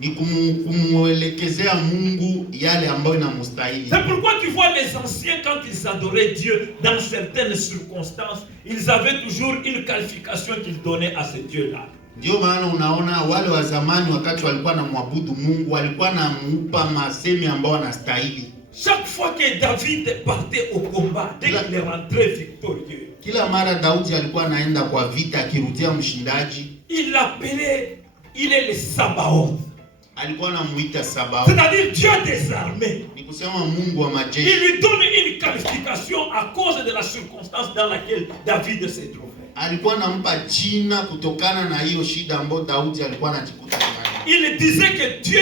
ni kumuelekezea Mungu yale ambayo inamstahili. C'est pourquoi tu vois les anciens, quand ils adoraient Dieu dans certaines circonstances, ils avaient toujours une qualification qu'ils donnaient à ce Dieu-là. Ndio maana unaona wale wa zamani wakati walikuwa na muabudu Mungu walikuwa na muupa masemi ambao anastahili. Chaque fois que David partait au combat, dès qu'il est rentré victorieux, kila mara Daudi alikuwa anaenda kwa vita akirudia mshindaji, il l'appelait, il est le Sabaoth. alikuwa anamuita Sabaoth. C'est-à-dire Dieu des armées. Ni kusema Mungu wa majeshi. Il lui donne une qualification à cause de la circonstance dans laquelle David se trouvait. Alikuwa anampa jina kutokana na hiyo shida ambayo Daudi alikuwa anajikuta ndani. Il disait que Dieu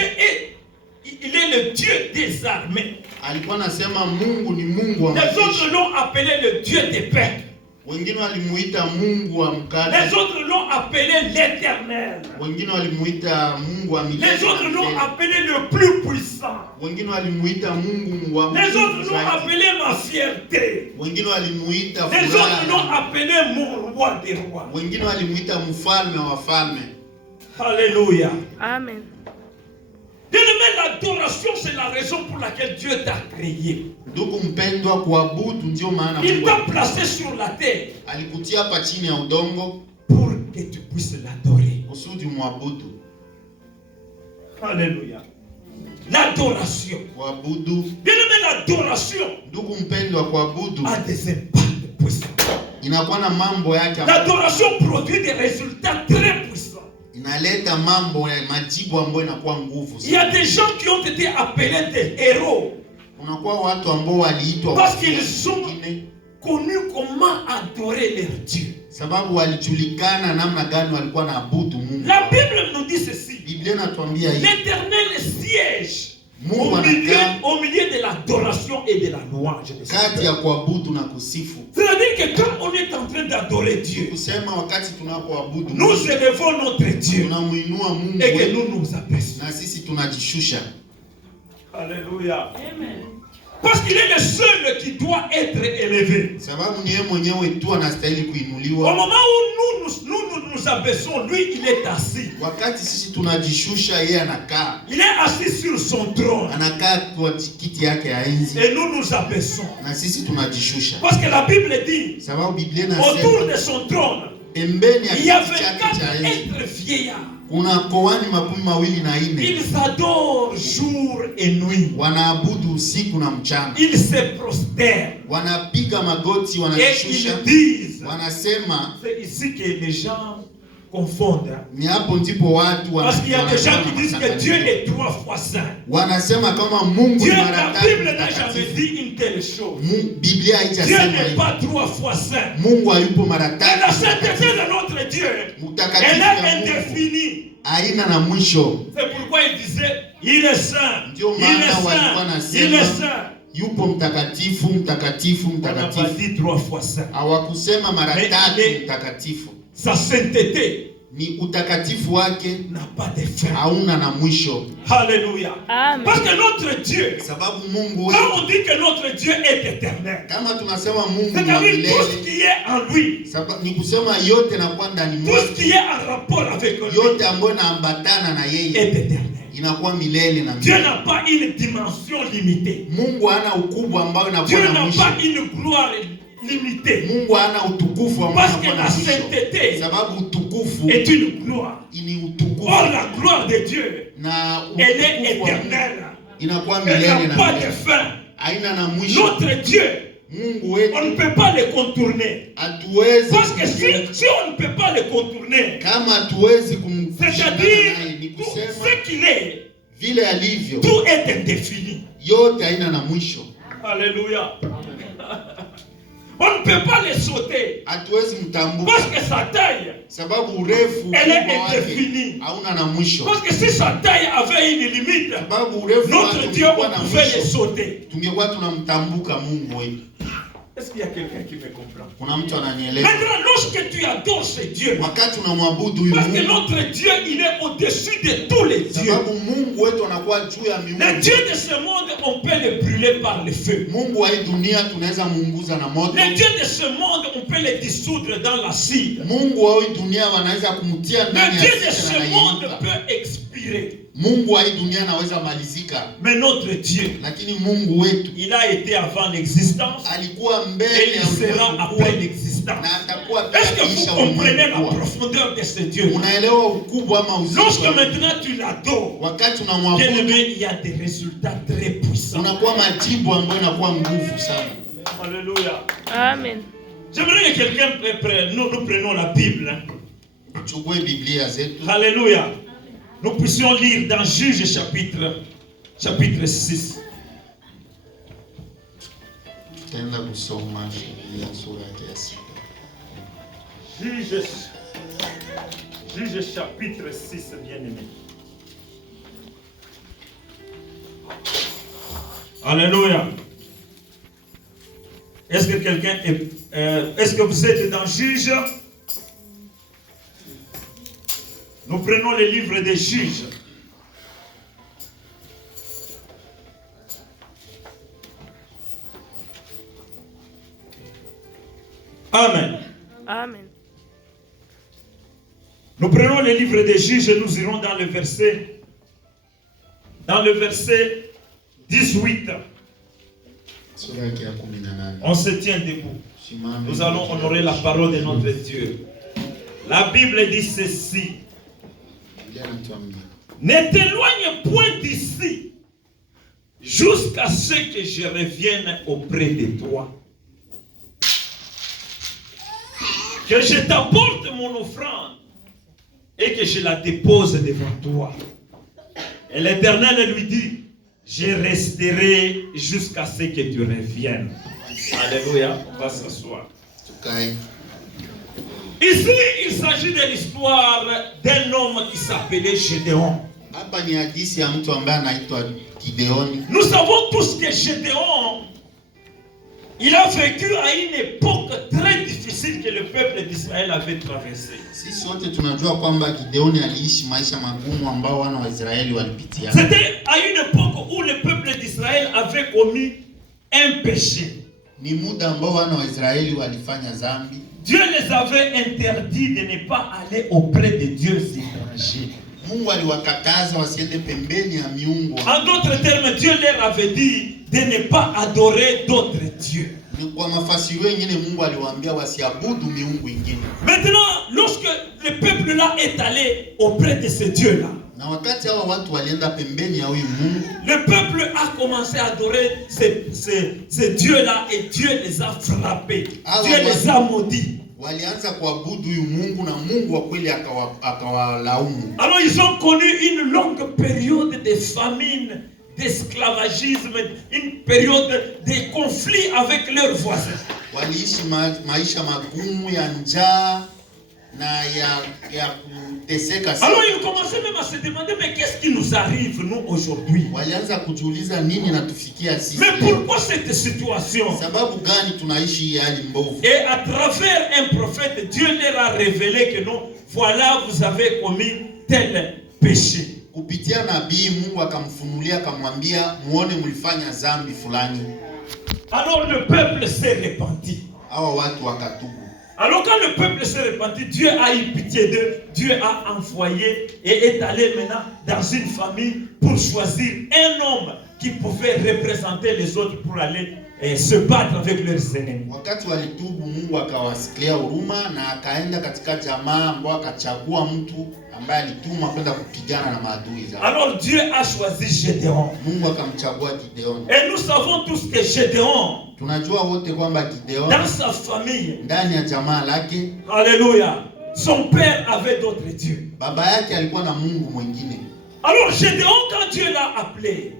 il est le Dieu des armées. Alikuwa anasema Mungu ni Mungu wa majeshi. Les autres l'ont appelé le Dieu des peuples. Wengine walimuita Mungu wa mkate. Les autres l'ont appelé l'Éternel. Wengine walimuita Mungu wa milele. Les autres l'ont appelé le plus puissant. Wengine walimuita Mungu wa Les autres l'ont appelé ma fierté. Wengine walimuita Les autres l'ont appelé mon roi des rois. Wengine walimuita mfalme wa wafalme. Alléluia. Amen. Bien-aimé, l'adoration, c'est la raison pour laquelle Dieu t'a créé. Ndugu mpendwa, kuabudu ndio maana Il t'a placé sur la terre alikutia hapa chini ya udongo pour que tu puisses l'adorer. kusudi muabudu. Alléluia. L'adoration. Kuabudu. Bien-aimé, l'adoration Ndugu mpendwa, kuabudu a des impacts puissants. inakuwa na mambo yake. L'adoration produit des résultats très puissants. Inaleta mambo ya majibu ambayo inakuwa nguvu. Il y a des gens qui ont été appelés des héros. Unakuwa watu ambao waliitwa parce qu'ils ont connu comment adorer leur Dieu. Sababu walijulikana namna gani walikuwa naabudu Mungu. La Bible nous dit ceci. Biblia inatuambia hivi. L'Éternel siège Mungu au milieu de l'adoration et de la louange. Kati ya kuabudu na kusifu. C'est-à-dire que quand on est en train d'adorer Dieu, kusema wakati tunapoabudu nous élevons notre Dieu tunamuinua Mungu et que nous nous abaissons. Na sisi tunajishusha. Alléluia. Amen. Parce qu'il est le seul qui doit être élevé. Sababu ni yeye mwenyewe tu anastahili kuinuliwa. Au moment où nous abaissons, lui il est assis. Wakati sisi tunajishusha, yeye anakaa. Il est assis sur son trône. Anakaa kwa kiti yake ya enzi. Et nous nous abaissons. Na sisi tunajishusha. Parce que la Bible dit, sababu Biblia inasema autour de son trône, pembeni ya il y a kiti chake 24 cha enzi êtres vieillards. kuna koani 24. Ils adorent jour et nuit. Wanaabudu usiku na mchana. Ils se prosternent. Wanapiga magoti, wanajishusha. Et ils disent, wanasema, c'est ici que les gens confondent. Ni hapo ndipo watu parce qu'il y a des gens qui disent que Dieu est 3 fois saint. Wanasema kama Mungu Dieu, ni mara la tatu. Bible n'a jamais dit une telle chose. Biblia Dieu haijasema n'est hivyo. pas 3 fois saint. Mungu hayupo mara Et tatu. la sainteté de notre Dieu, elle est indéfinie. Haina na mwisho. C'est pourquoi il disait, il est saint. Ndio Il est maana walikuwa saint. Il est nasema saint. yupo mtakatifu, mtakatifu, On n'a pas mtakatifu. dit 3 fois saint. Hawakusema mara Mais tatu il est- mtakatifu. Sa sainteté Ni utakatifu wake n'a pas de fin. hauna na mwisho. Alléluia. Amen. Parce que notre Dieu, Sababu Mungu quand wetu, on dit que notre Dieu est éternel, kama tunasema Mungu ni wa c'est-à-dire tout milele, ce qui est en lui, ni kusema yote nakuwa ndani tout ce qui mwake, est en rapport avec lui yote ambayo inaambatana na est yeye éternel. inakuwa milele na Dieu milele. n'a pas une dimension limitée. Mungu hana ukubwa ambao Dieu inakuwa na n'a mwisho. pas une gloire limitée. Mungu hana utukufu ambao Parce que unakuwa na la mwisho. sainteté Sababu utukufu est une gloire. ni utukufu. Or la gloire de Dieu, Na elle est utukufu wa Mungu éternelle. inakuwa Elle milele n'a na pas de milele. fin. Haina na mwisho. Notre Dieu, Mungu on wetu ne peut pas le contourner. hatuwezi Parce que si on ne peut pas le contourner, kama hatuwezi kumshindana c'est-à-dire naye, ni tout kusema ce qu'il est, vile alivyo tout est indéfini. yote haina na mwisho. Alléluia. On ne peut pas le sauter. Hatuwezi mtambuka Parce que sa taille, sababu urefu elle est ukubwa wake indéfinie. hauna na mwisho. Parce que si sa taille avait une limite, Sababu urefu notre wake Dieu, ulikuwa on na pouvait le mwisho, sauter. tungekuwa tunamtambuka Mungu wetu. Est-ce qu'il y a quelqu'un qui me comprend? Kuna mtu ananielewa? Maintenant, lorsque tu adores ce Dieu, Wakati unamwabudu huyu parce que Mungu, notre Dieu, il est au-dessus de tous les dieux. sababu Mungu wetu anakuwa juu ya Les miungu. dieux de ce monde, on peut les brûler par le feu. Mungu wa hii dunia tunaweza muunguza na moto. Les dieux de ce monde, on peut les dissoudre dans l'acide. Mungu wa hii dunia wanaweza kumtia Le ndani ya Dieu de sisi ce na monde yeyuka. peut expirer. Mungu wa hii dunia anaweza malizika. Mais notre Dieu, Lakini Mungu wetu il a été avant l'existence alikuwa et mbele ya il sera ulimwengu après kuwa, l'existence. na atakuwa Est-ce pia que kisha vous comprenez la ulimwengu kuwa. profondeur de ce Dieu? Unaelewa ukubwa ama uzito? Lorsque maintenant tu l'adores, Wakati bien unamwabudu aimé, il y a des résultats très puissants. unakuwa majibu ambayo inakuwa nguvu sana. Alléluia. Amen. J'aimerais que quelqu'un nous prenons la Bible. Chukue Biblia zetu. Alléluia. Nous puissions lire dans Juge chapitre 6. Tutaenda kusoma Biblia sura ya 6. Juge chapitre 6, bien-aimé. Alléluia. Est-ce que quelqu'un est-ce que vous êtes dans Juge? Nous prenons le livre des Juges. Amen. Amen. Nous prenons le livre des Juges et nous irons dans le verset 18. Sura ya 18. On se tient debout. Nous allons honorer la parole de notre Dieu. La Bible dit ceci. Ne t'éloigne point d'ici jusqu'à ce que je revienne auprès de toi. Que je t'apporte mon offrande et que je la dépose devant toi. Et l'Éternel lui dit, je resterai jusqu'à ce que tu reviennes. Alléluia, on va s'asseoir. Ici, il s'agit de l'histoire d'un homme qui s'appelait Gédéon. Nous savons tous que Gédéon, il a vécu à une époque très difficile que le peuple d'Israël avait traversée. C'était à une époque où le peuple d'Israël avait commis un péché. Dieu les avait interdit de ne pas aller auprès de dieux étrangers. En d'autres termes, Dieu leur avait dit de ne pas adorer d'autres dieux. Maintenant, lorsque le peuple là est allé auprès de ce Dieu-là, le peuple a commencé à adorer ces dieux-là et Dieu les a frappés. Dieu les a maudits. Alors ils ont connu une longue période de famine, d'esclavagisme, une période de conflit avec leurs voisins. Alors ils commençaient même à se demander, mais qu'est-ce qui nous arrive nous aujourd'hui? Mais pourquoi cette situation? Et à travers un prophète, Dieu leur a révélé que non, voilà, vous avez commis tel péché. Alors le peuple s'est repenti. Alors quand le peuple s'est repenti, Dieu a eu pitié d'eux, Dieu a envoyé et est allé maintenant dans une famille pour choisir un homme qui pouvait représenter les autres pour aller se battre avec leurs ennemis. Alors Dieu a choisi Gédéon. Et nous savons tous que Gédéon, dans sa famille, alléluia, son père avait d'autres dieux. Alors Gédéon, quand Dieu l'a appelé,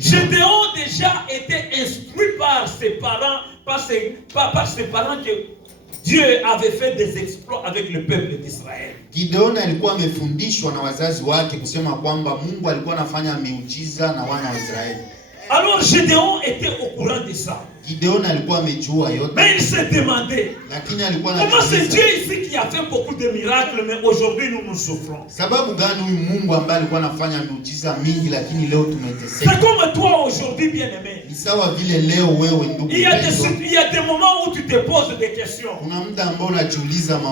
Gédéon déjà était instruit par ses parents, par ses parents que Dieu avait fait des exploits avec le peuple d'Israël. Alors Gédéon était au courant de ça. Mais il s'est demandé, comment c'est Dieu ici qui a fait beaucoup de miracles, mais aujourd'hui nous souffrons. C'est comme toi aujourd'hui, bien-aimé. Il y a des moments où tu te te poses des questions.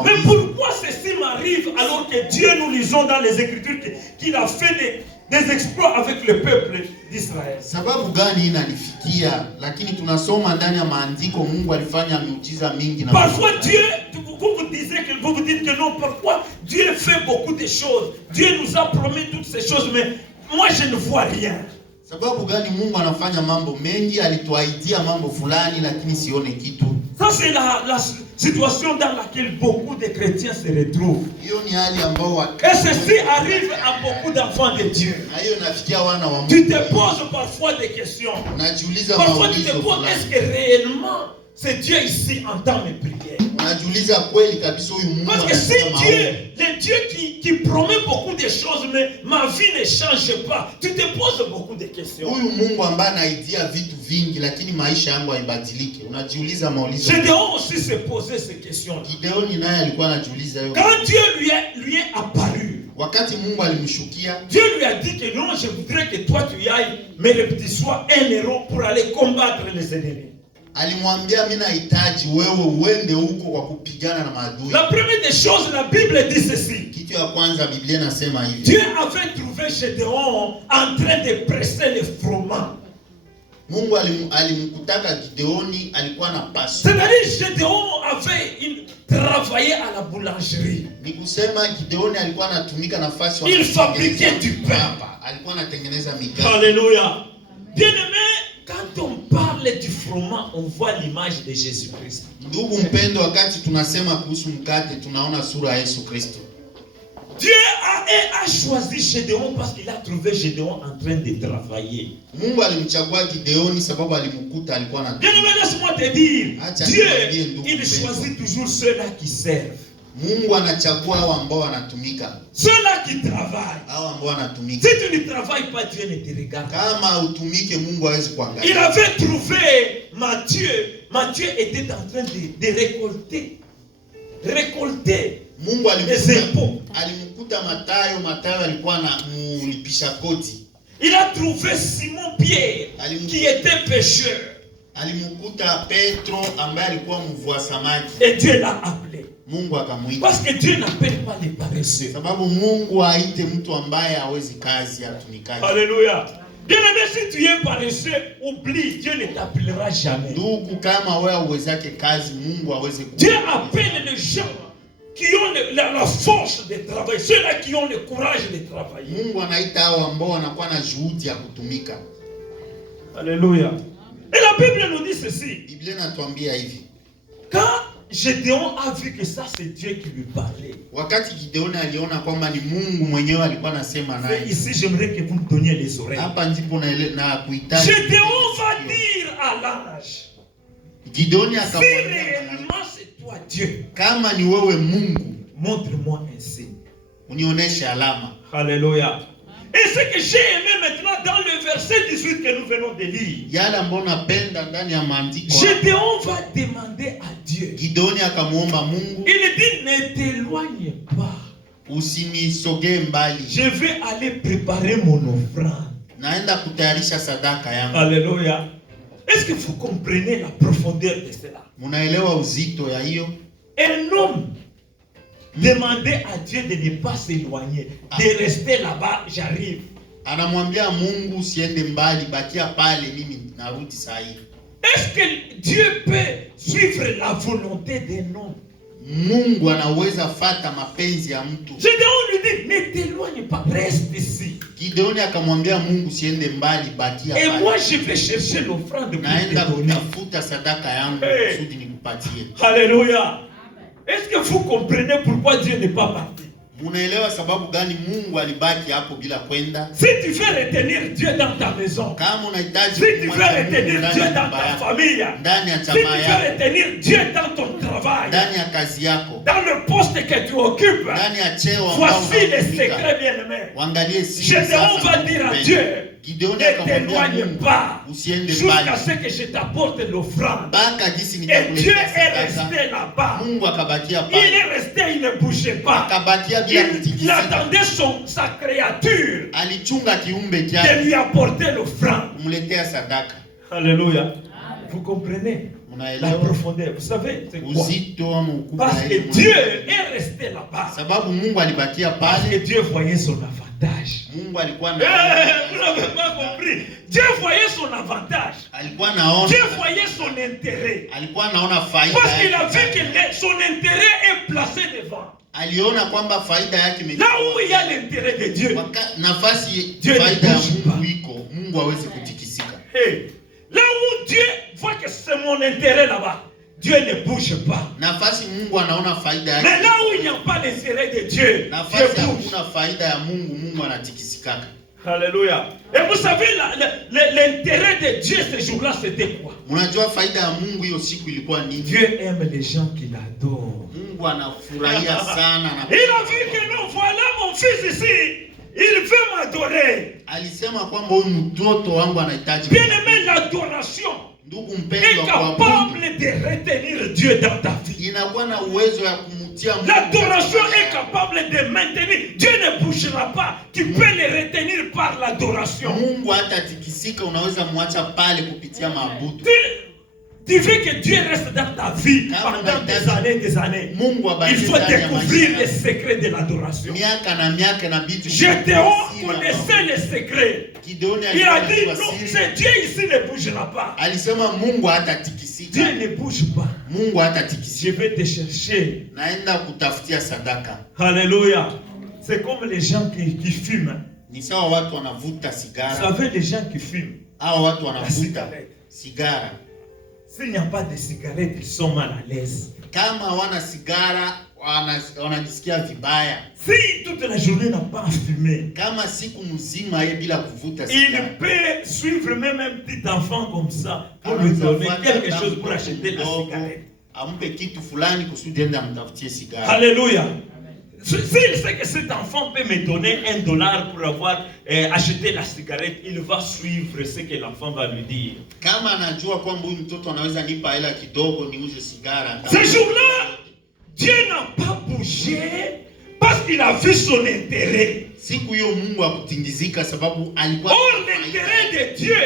Mais pourquoi ceci m'arrive alors que Dieu, nous lisons dans les Écritures qu'il a fait des exploits avec le peuple d'Israël? Sababu gani inanifikia, lakini tunasoma ndani ya maandiko Mungu alifanya miujiza mingi na parfois Dieu, vous dites que non, pourquoi Dieu fait beaucoup de choses. Dieu nous a promis toutes ces choses, mais moi je ne vois rien. Sababu gani Mungu anafanya mambo mengi, alituahidia mambo fulani lakini sione kitu. Ça c'est la situation dans laquelle beaucoup de chrétiens se retrouvent. Et ceci arrive à beaucoup d'enfants de Dieu. Tu te poses parfois des questions. Parfois tu te poses, est-ce que réellement c'est Dieu ici entend mes prières? Parce que si Dieu, le Dieu qui promet beaucoup de choses, mais ma vie ne change pas, tu te poses beaucoup de questions. Gédéon aussi se posait ces questions. Quand Dieu lui est apparu, Dieu lui a dit que non, je voudrais que toi tu ailles, mais que tu sois un héros pour aller combattre les ennemis. La première des choses, la Bible dit ceci. Dieu avait trouvé Gédéon en train de presser le froment. C'est-à-dire Gédéon avait travaillé à la boulangerie. Il fabriquait du pain. Alléluia. Bien-aimé, quand on parle du froment, on voit l'image de Jésus-Christ. Dieu a choisi Gédéon parce qu'il a trouvé Gédéon en train de travailler. Bien-aimé, laisse-moi te dire, Dieu, il choisit toujours ceux-là qui servent. Ceux-là qui travaillent. Si tu ne travailles pas, Dieu ne te regarde. Il avait trouvé Matthieu. Matthieu était en train de récolter les impôts. Il a trouvé Simon-Pierre qui était pêcheur. Et Dieu l'a appelé. Parce que Dieu n'appelle pas les paresseux. Alléluia. Bien-aimé, si tu es paresseux, oublie, Dieu ne t'appellera jamais. Dieu appelle les gens qui ont la force de travailler, ceux-là qui ont le courage de travailler. Alléluia. Et la Bible nous dit ceci. Quand Gédéon a vu que ça c'est Dieu qui lui parlait. Et ici j'aimerais que vous me donniez les oreilles. Gédéon va dire à l'ange, si réellement c'est toi Dieu, montre-moi un signe. Alléluia. Et ce que j'ai aimé maintenant dans le verset 18 que nous venons de lire, Gédéon va demander à Dieu. Il dit, ne t'éloigne pas. Je vais aller préparer mon offrande. Alléluia. Est-ce que vous comprenez la profondeur de cela? Un homme demandait à Dieu de ne pas s'éloigner, de rester là-bas, j'arrive. Est-ce que Dieu peut suivre la volonté d'un homme? Gédéon lui dit, ne t'éloigne pas, reste ici. Et moi je vais chercher l'offrande pour te donner. Hey. Alléluia. Est-ce que vous comprenez pourquoi Dieu n'est pas parti? Si tu veux retenir Dieu dans ta maison, si tu veux retenir Dieu dans ta famille, si tu veux retenir Dieu dans ton travail, dans le poste que tu occupes, voici les secrets bien-aimés. Gédéon va dire à Dieu, ne t'éloigne pas jusqu'à ce que je t'apporte l'offrande. Et Dieu est resté là-bas. Il est resté, il ne bougeait pas. Il attendait sa créature de lui apporter l'offrande. Alléluia. Vous comprenez? La profondeur. Vous savez, c'est quoi? Parce que Dieu est resté là-bas. Parce que Dieu voyait son avantage. Vous n'avez pas compris. Dieu voyait son avantage. Dieu voyait son intérêt. Parce qu'il a vu que son intérêt est placé devant. Là où il y a l'intérêt de Dieu, Dieu ne bouge pas. Là où Dieu voit que c'est mon intérêt là-bas, Dieu ne bouge pas. Mais là où il n'y a pas l'intérêt de Dieu, Dieu bouge. Alléluia. Et vous savez, l'intérêt de Dieu ce jour-là, c'était quoi? Dieu aime les gens qui l'adorent. Il a vu que non, voilà mon fils ici. Il veut m'adorer. Bien aimé, l'adoration est capable de retenir Dieu dans ta vie. L'adoration est capable de maintenir. Dieu ne bougera pas. Tu peux le retenir par l'adoration. Tu veux que Dieu reste dans ta vie pendant des années. Il faut découvrir les secrets de l'adoration. Gédéon connaissait les secrets. Il a dit non, c'est Dieu ici ne bougera pas. Dieu ne bouge pas. Je vais te chercher. Alléluia. C'est comme les gens qui fument. Vous savez, les gens qui fument la cigarette. S'il n'y a pas de cigarette, ils sont mal à l'aise. Si toute la journée n'a pas fumé, il peut suivre même un petit enfant comme ça pour lui donner quelque chose pour acheter la cigarette. Alléluia. S'il sait que cet enfant peut me donner $1 pour avoir acheté la cigarette, il va suivre ce que l'enfant va lui dire. Ce jour-là, Dieu n'a pas bougé parce qu'il a vu son intérêt. Or, l'intérêt de Dieu,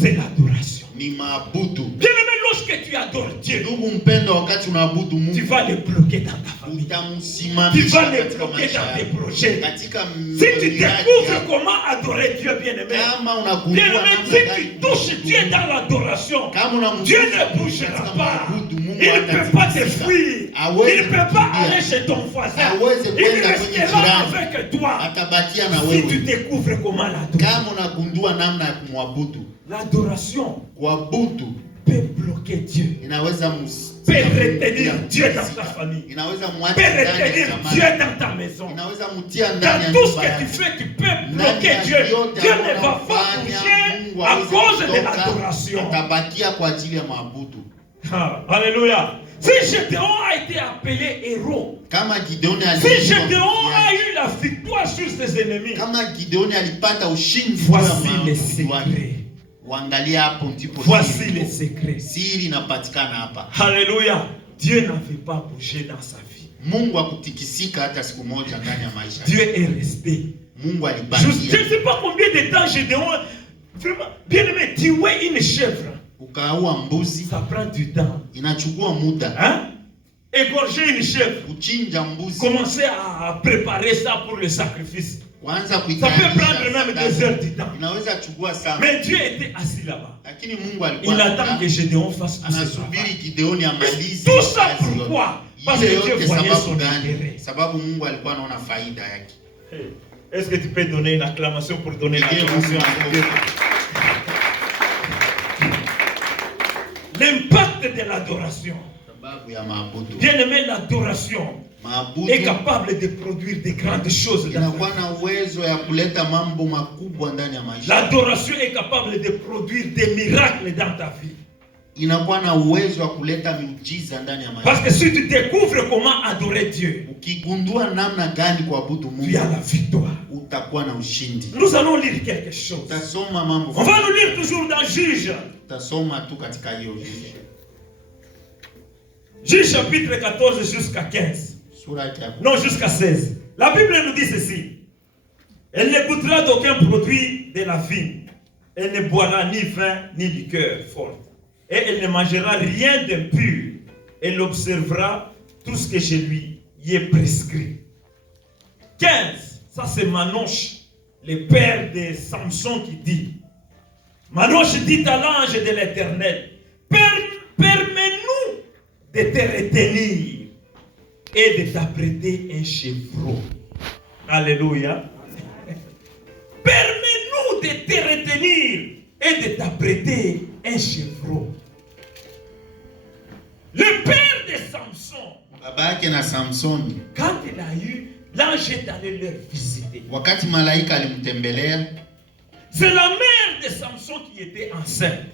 c'est l'adoration. Bien aimé, lorsque tu adores Dieu, tu vas le bloquer dans ta famille. Tu vas le bloquer dans tes projets. Si tu découvres comment adorer Dieu, bien aimé, si tu touches Dieu dans l'adoration, Dieu ne bougera pas. Il ne peut pas te fuir. Il ne peut pas aller chez ton voisin. Il restera avec toi. Si tu découvres comment l'adorer. L'adoration peut bloquer Dieu. Peut retenir Dieu dans ta famille. Peut retenir Dieu dans ta maison. Dans tout ce que tu fais, tu peux bloquer Dieu. Dieu ne va pas bouger à cause de l'adoration. Alléluia. Si Gédéon a été appelé héros, si Gédéon a eu la victoire sur ses ennemis, voici les secrets. Voici les secrets. Alléluia. Dieu n'avait pas bougé dans sa vie. Dieu est resté. Je ne sais pas combien de temps Gédéon, vraiment, bien aimé, tuer une chèvre. Ça prend du temps. Hein? Égorger une chèvre. Commencer à préparer ça pour le sacrifice. Ça peut prendre même 2 heures du temps. Mais Dieu était assis là-bas. Il attend que Gédéon fasse tout ce travail. Tout ça pourquoi? Parce que Dieu voyait son intérêt. Est-ce que tu peux donner une acclamation pour donner l'acclamation à Dieu? L'impact de l'adoration. Bien aimé, l'adoration est capable de produire de grandes choses dans ta vie. L'adoration est capable de produire des miracles dans ta vie. Parce que si tu découvres comment adorer Dieu, tu as la victoire. Nous allons lire quelque chose. On va nous lire toujours dans Juge. Juge chapitre 14 jusqu'à 15. Non, jusqu'à 16. La Bible nous dit ceci. Elle ne goûtera d'aucun produit de la vigne. Elle ne boira ni vin ni liqueur forte. et elle ne mangera rien d'impur. Elle observera tout ce que je lui ai prescrit. 15. Ça c'est Manoche, le père de Samson qui dit. Manoche dit à l'ange de l'Éternel, permets-nous de te retenir et de t'apprêter un chevreau. Alléluia. Permets-nous de te retenir et de t'apprêter un chevreau. Le père de Samson, quand il a eu, l'ange est allé leur visiter. C'est la mère de Samson qui était enceinte.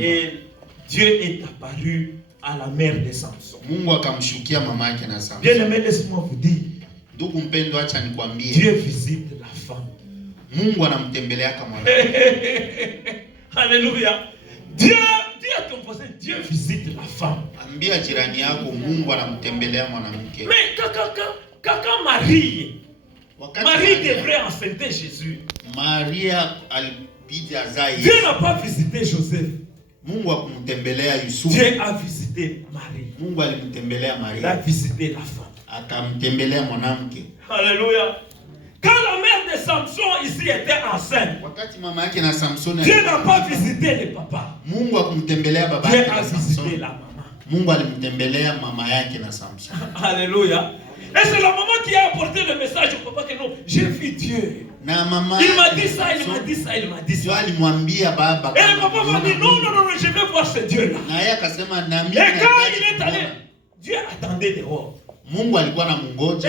Et Dieu est apparu à la mère de Samson. Bien aimé, laisse-moi vous dire, Dieu visite la femme. Alléluia. Dieu à ton voisin, Dieu visite la femme. Mais quand Marie devrait enfanter Jésus, Dieu n'a pas visité Joseph. Dieu a visité Marie. Il a visité la femme. Alléluia. Quand la mère de Samson ici était enceinte, Dieu n'a pas visité le papa. Dieu a visité la maman. Alléluia. Et c'est la maman qui a apporté le message au papa que non, j'ai vu Dieu. Il m'a dit ça, il m'a dit ça, il m'a dit ça. Et le papa m'a dit non, je vais voir ce Dieu-là. Et quand il est allé, Dieu attendait dehors. Et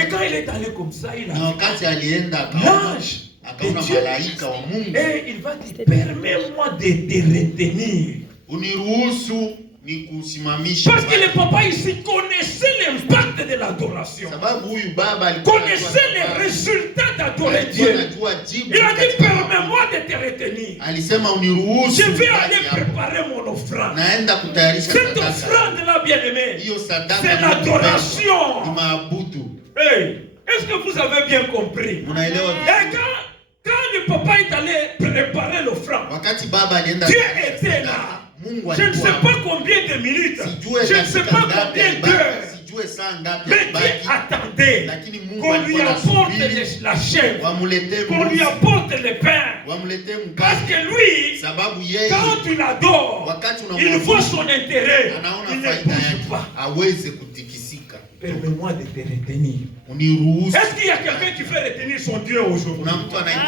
quand il est allé comme ça, il a vu l'ange de Dieu. Et il va dire, permets-moi de te retenir. Parce que le papa ici connaissait l'impact de l'adoration. Connaissait les résultats d'adorer Dieu. Il a dit, permets-moi de te retenir. Je vais aller préparer mon offrande. Cette offrande-là, bien-aimée, c'est l'adoration. Hey, est-ce que vous avez bien compris? Et quand le papa est allé préparer l'offrande, Dieu était là. Je ne sais pas combien de minutes, je ne sais pas combien d'heures, mais Dieu attendait qu'on lui apporte la chèvre, qu'on lui apporte le pain. Parce que lui, quand il adore, il voit son intérêt, il ne bouge pas. Permets-moi de te retenir. Est-ce qu'il y a quelqu'un qui veut retenir son Dieu aujourd'hui?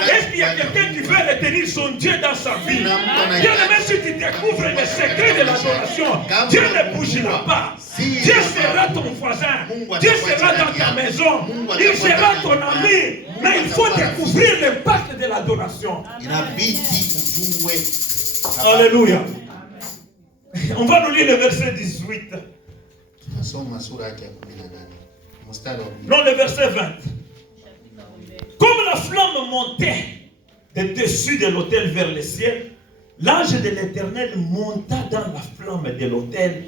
Est-ce qu'il y a quelqu'un qui veut retenir son Dieu dans sa vie? Bien aimé, si tu découvres le secret de l'adoration, Dieu ne bougera pas. Dieu sera ton voisin. Dieu sera dans ta maison. Il sera ton ami. Mais il faut découvrir l'impact de l'adoration. Alléluia. On va nous lire le verset 18. Non, le verset 20. Comme la flamme montait de dessus de l'autel vers le ciel, l'ange de l'Éternel monta dans la flamme de l'autel.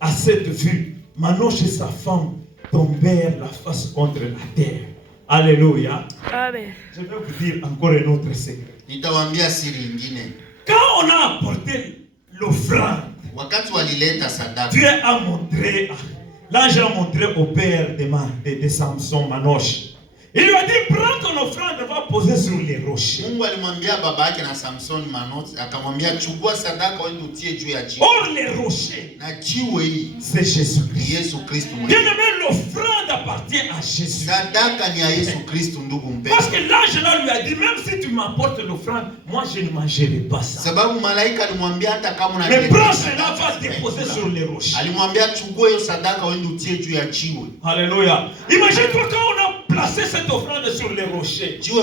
À cette vue, Manoche et sa femme tombèrent la face contre la terre. Alléluia. Amen. Je vais vous dire encore un autre secret. Quand on a apporté l'offrande, Dieu a montré, l'ange a montré au père de Samson, Manoche. Il lui a dit, prends ton offrande, va poser sur les rochers. Or les rochers, c'est Jésus-Christ. Bien aimé, l'offrande appartient à Jésus. Parce que l'ange là lui a dit, même si tu m'apportes l'offrande, moi je ne mangerai pas ça. Mais prends cela, va déposer sur les rochers. Alléluia. Imagine-toi quand on a placé cette offrande sur les rochers. Il y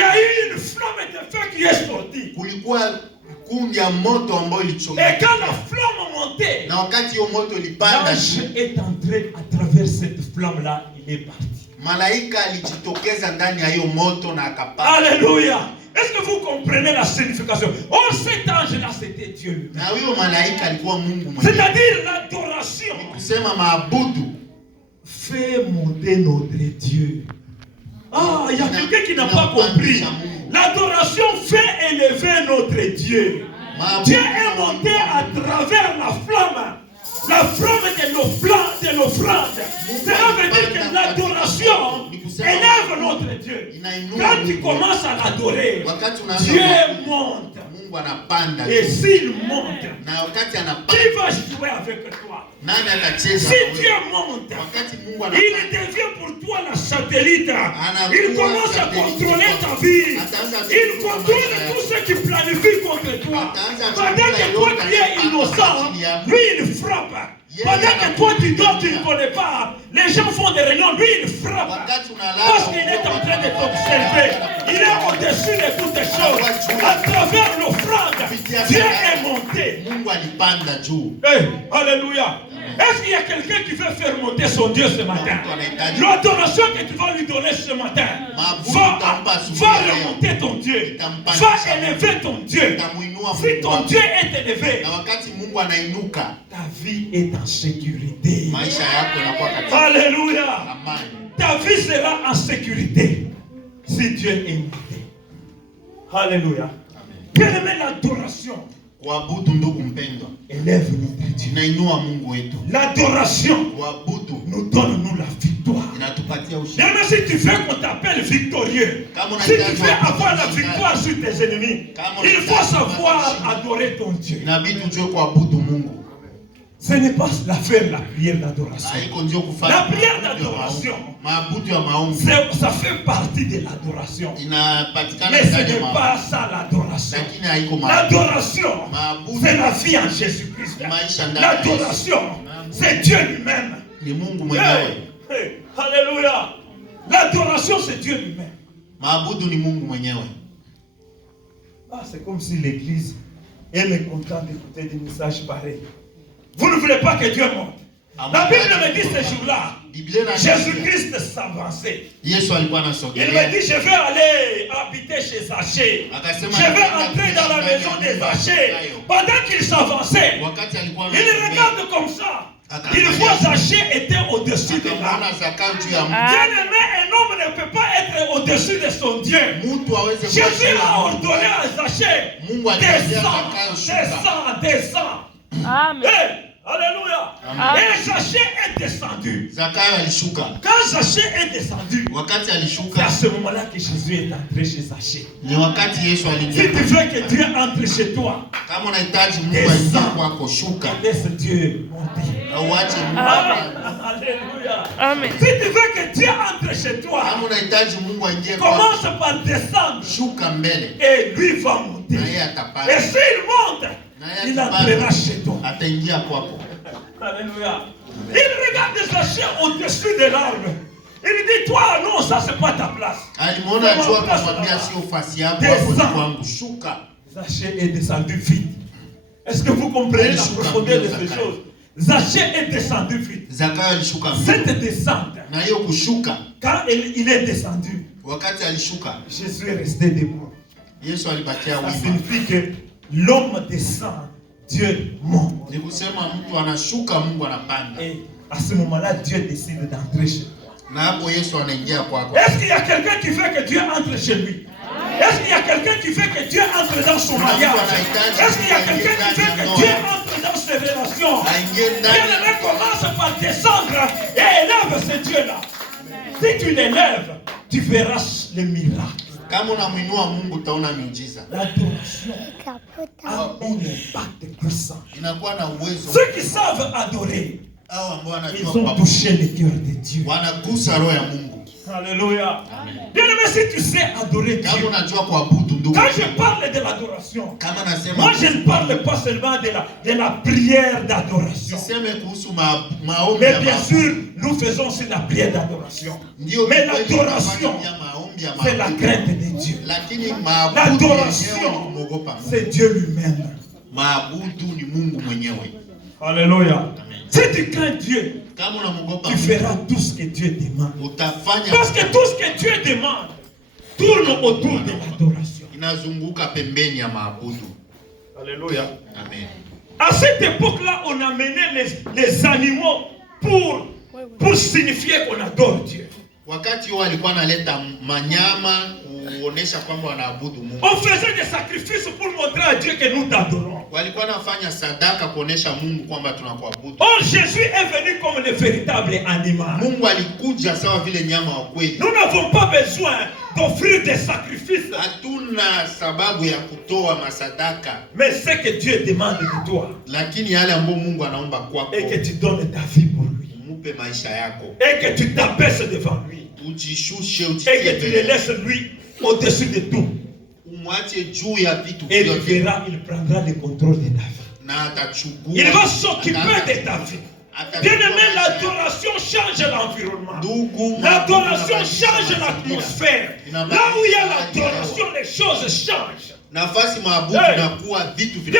a eu une flamme de feu qui est sortie. Et quand la flamme montait, l'ange est entré à travers cette flamme-là, il est parti. Alléluia. Est-ce que vous comprenez la signification? Oh, cet ange-là, c'était Dieu. C'est-à-dire l'adoration. Fais monter notre Dieu Ah, il y a quelqu'un qui n'a pas compris. L'adoration fait élever notre Dieu. Dieu est monté à travers la flamme de l'offrande. Cela veut dire que l'adoration élève notre Dieu. Quand tu commences à l'adorer, Dieu monte. Et s'il monte, qui va jouer avec toi? Si Dieu monte, il devient pour toi la satellite. Il commence à contrôler ta vie. Il contrôle tout ce qui planifie contre toi. Pendant que toi tu es innocent, lui il frappe. Pendant que toi tu dors, tu ne connais pas. Les gens font des réunions, lui il frappe. Parce qu'il est en train de t'observer. Il est au-dessus de toutes les choses. À travers l'offrande, Dieu est monté. Hey, alléluia. Est-ce qu'il y a quelqu'un qui veut faire monter son Dieu ce matin? L'adoration que tu vas lui donner ce matin va remonter ton Dieu. Va élever ton Dieu. Si ton Dieu est élevé, ta vie est en sécurité. Alléluia. Ta vie sera en sécurité si Dieu est monté. Alléluia. Bien aimé, l'adoration élève notre Dieu. L'adoration nous donne la victoire. Même si tu veux qu'on t'appelle victorieux, si tu veux avoir la victoire sur tes ennemis, il faut savoir adorer ton Dieu. Ce n'est pas l'affaire la prière d'adoration. La prière d'adoration, ça fait partie de l'adoration. Mais ce n'est pas ça l'adoration. L'adoration, c'est la vie en Jésus-Christ. L'adoration, c'est Dieu lui-même. Hey, alléluia. L'adoration, c'est Dieu lui-même. Ah, c'est comme si l'église est mécontente d'écouter des messages pareils. Vous ne voulez pas que Dieu monte. La Bible me dit ce jour-là, Jésus-Christ s'avançait. Il me dit, je vais aller habiter chez Zachée. Je vais entrer dans la maison de Zachée. Pendant qu'il s'avançait, il regarde comme ça. Il voit Zachée était au-dessus de l'arbre. Bien-aimé, un homme ne peut pas être au-dessus de son Dieu. Jésus a ordonné à Zachée, descends. Amen. Hey, alléluia. Amen. Et Zachée est descendu. Quand Zachée est descendu, c'est à ce moment-là que Jésus est entré chez Zachée. Si tu veux que Dieu entre chez toi, descends. Laisse Dieu monter. Alléluia. Amen. Si tu veux que Dieu entre chez toi, commence par descendre. Et lui va monter. Et s'il monte, il entrera chez toi. Alléluia. Il regarde Zachée au-dessus de l'arbre. Il dit, toi, non, ça c'est pas ta place. Zachée est descendu vite. Est-ce que vous comprenez la profondeur de ces choses? Zachée est descendu vite. Cette descente, quand il est descendu, Jésus est resté debout. Ça signifie que l'homme descend, Dieu monte. Et à ce moment-là, Dieu décide d'entrer chez toi. Est-ce qu'il y a quelqu'un qui veut que Dieu entre chez lui? Est-ce qu'il y a quelqu'un qui veut que Dieu entre dans son mariage? Est-ce qu'il y a quelqu'un qui veut que Dieu entre dans ses relations? Bien-aimé, commence par descendre et élève ce Dieu-là. Si tu l'élèves, tu verras les miracles. L'adoration a un impact puissant. Ceux qui savent adorer, ils ont touché le cœur de Dieu. Alléluia. Bien aimé, si tu sais adorer Dieu, quand je parle de l'adoration, moi je ne parle pas seulement de la prière d'adoration. Mais bien sûr, nous faisons aussi la prière d'adoration. Mais l'adoration, c'est la crainte de Dieu. L'adoration, c'est Dieu lui-même. Alléluia. Si tu crains Dieu, tu feras tout ce que Dieu demande. Parce que tout ce que Dieu demande tourne autour de l'adoration. Alléluia. Amen. À cette époque-là, on amenait les animaux pour signifier qu'on adore Dieu. Wakati wao walikuwa naleta manyama kuonesha kwamba wanaabudu Mungu. On faisait des sacrifices pour montrer à Dieu que nous t'adorons. Walikuwa nafanya sadaka kuonesha Mungu kwamba tunakuabudu. Or Jésus est venu comme le véritable animal. Mungu alikuja sawa vile nyama wa kweli. Nous n'avons pas besoin d'offrir des sacrifices. Hatuna sababu ya kutoa masadaka. Mais ce que Dieu demande de toi. Lakini yale ambayo Mungu anaomba kwako. Et que tu donnes ta vie pour lui. Umupe maisha yako. Et que tu t'abaisses devant lui. Ujishushe, et que tu le laisses lui au-dessus de tout. Et tu verras, il prendra le contrôle de ta vie. Il va s'occuper de ta vie. Bien aimé, l'adoration change l'environnement. L'adoration change l'atmosphère. Là où il y a l'adoration, les choses changent. Bien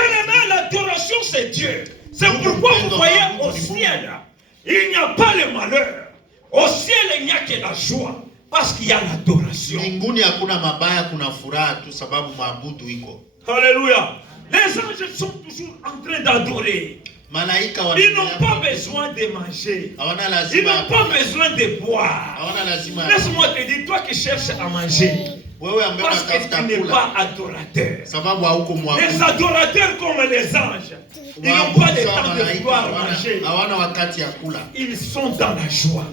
aimé, l'adoration c'est Dieu. C'est pourquoi vous voyez au ciel, il n'y a pas le malheur. Au ciel, il n'y a que la joie. Parce qu'il y a l'adoration. Alléluia. Les anges sont toujours en train d'adorer. Ils n'ont pas besoin de manger. Ils n'ont pas besoin de boire. Laisse-moi te dire, toi qui cherches à manger, parce que tu n'es pas adorateur. Les adorateurs comme les anges, ils n'ont pas le temps de pouvoir manger. Ils sont dans la joie.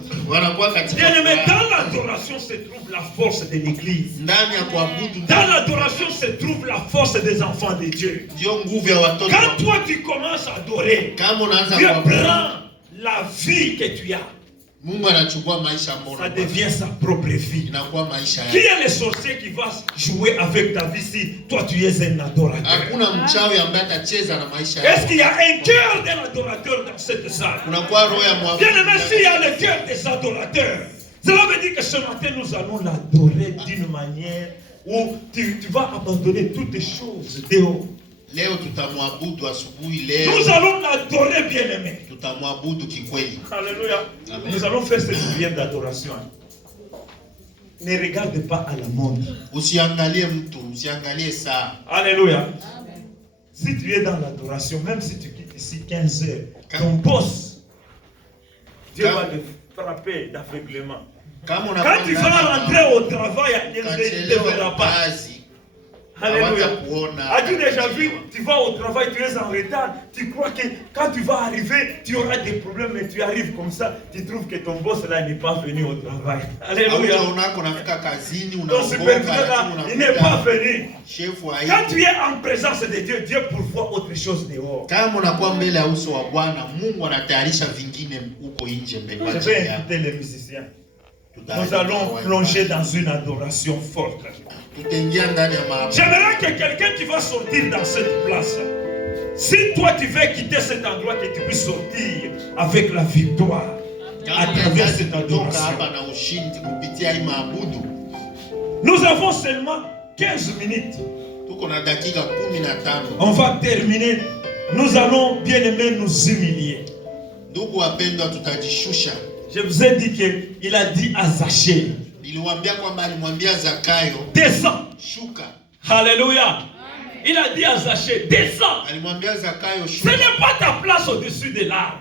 Bien aimé, dans l'adoration se trouve la force de l'église. Dans l'adoration se trouve la force des enfants de Dieu. Quand toi tu commences à adorer, Dieu prend la vie que tu as. Ça devient sa propre vie. Qui est le sorcier qui va jouer avec ta vie si toi tu es un adorateur? Est-ce qu'il y a un cœur d'un adorateur dans cette salle? Bien aimé, s'il y a le cœur des adorateurs, cela veut dire que ce matin nous allons l'adorer d'une manière où tu vas abandonner toutes les choses dehors. Nous allons l'adorer, bien aimé. Alléluia. Nous allons faire cette prière d'adoration. Ne regarde pas à la montre. Alléluia. Si tu es dans l'adoration, même si tu quittes ici 15 heures, ton boss, Dieu va te frapper d'aveuglement. Quand tu vas rentrer au travail, il ne te verra pas. Alléluia. As-tu déjà vu, tu vas au travail, tu es en retard, tu crois que quand tu vas arriver, tu auras des problèmes, mais tu arrives comme ça, tu trouves que ton boss là n'est pas venu au travail. Alléluia. Ton superviseur là, il n'est pas venu. Quand tu es en présence de Dieu, Dieu pourvoit autre chose dehors. Je vais inviter les musiciens. Nous allons plonger dans une adoration forte. J'aimerais que quelqu'un qui va sortir dans cette place, si toi tu veux quitter cet endroit, que tu puisses sortir avec la victoire à travers cette adoration. Nous avons seulement 15 minutes. On va terminer. Nous allons bien aimer nous humilier. Je vous ai dit qu'il a dit à Zachée, descends. Alléluia. Il a dit à Zachée, descends. Ce n'est pas ta place au-dessus de l'arbre.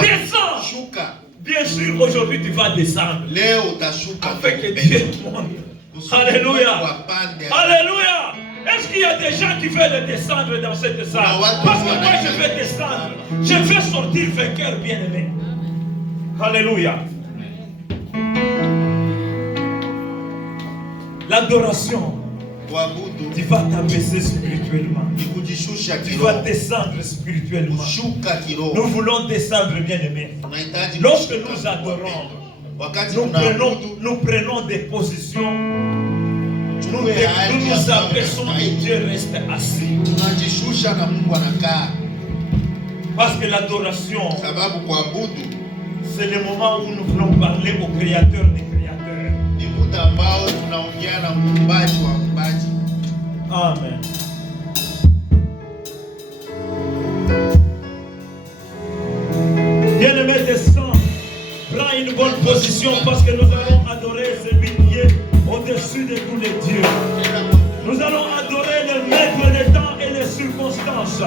Descends. Bien sûr, aujourd'hui tu vas descendre. Avec Dieu monde. Alléluia. Alléluia. Est-ce qu'il y a des gens qui veulent descendre dans cette salle? Parce que moi je vais descendre. Je vais sortir vainqueur, bien aimé. Alléluia. L'adoration, tu vas t'abaisser spirituellement. Tu vas descendre spirituellement. Nous voulons descendre, bien aimés. Lorsque nous adorons, nous prenons des positions. Nous nous abaissons et Dieu reste assis. Parce que l'adoration, c'est le moment où nous voulons parler au Créateur des créateurs. Amen. Bien-aimé, descends. Prends une bonne position parce que nous allons adorer celui qui est au-dessus de tous les dieux. Nous allons adorer le maître des temps et les circonstances.